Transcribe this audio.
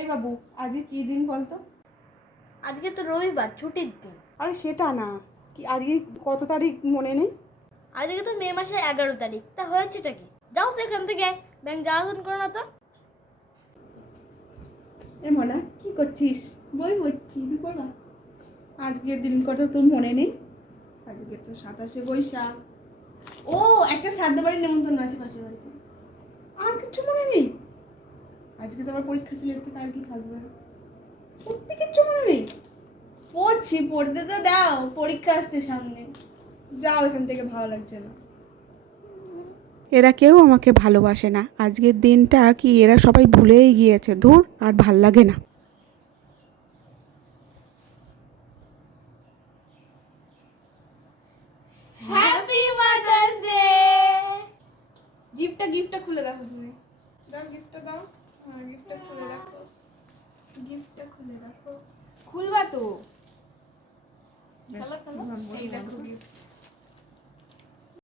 এই বাবু, আজকে কি দিন বলতো? আজকে তো রবিবার, ছুটির দিন। আরে সেটা না, কি আজকে কত তারিখ মনে নেই? আজকে তো মে মাসের 11 তারিখ। তা হয়েছেটা কি? যাও তো এখান থেকে, ব্যাংক যাওয়া করো না তো। এ মনা, কি করছিস? বই পড়ছি, দুপুরবেলা। আজকের দিন কথা তো মনে নেই। আজকে তো 27শে বৈশাখ। ও, একটা শ্রাদ্ধ বাড়ির নেমন্তন্ন আছে পাশের বাড়িতে। আর কিছু মনে নেই? আজকে তো আবার পরীক্ষা ছিল, এর থেকে আর কি থাকবে? সত্যি কিচ্ছু মনে নেই? পড়ছি, পড়তে তো দাও, পরীক্ষা আসছে সামনে। যাও এখান থেকে, ভালো লাগছে না। এরা কেউ আমাকে ভালোবাসে না। আজকের দিনটা কি এরা সবাই ভুলেই গিয়েছে। ধুর, আর ভাল লাগে না। Happy mother's day. গিফটটা খুলে দেখো তুমি। দাও গিফটটা দাও। গিফটটা খুলে রাখো। গিফটটা খুলে রাখো। খুলবা তো? এই দেখো গিফট।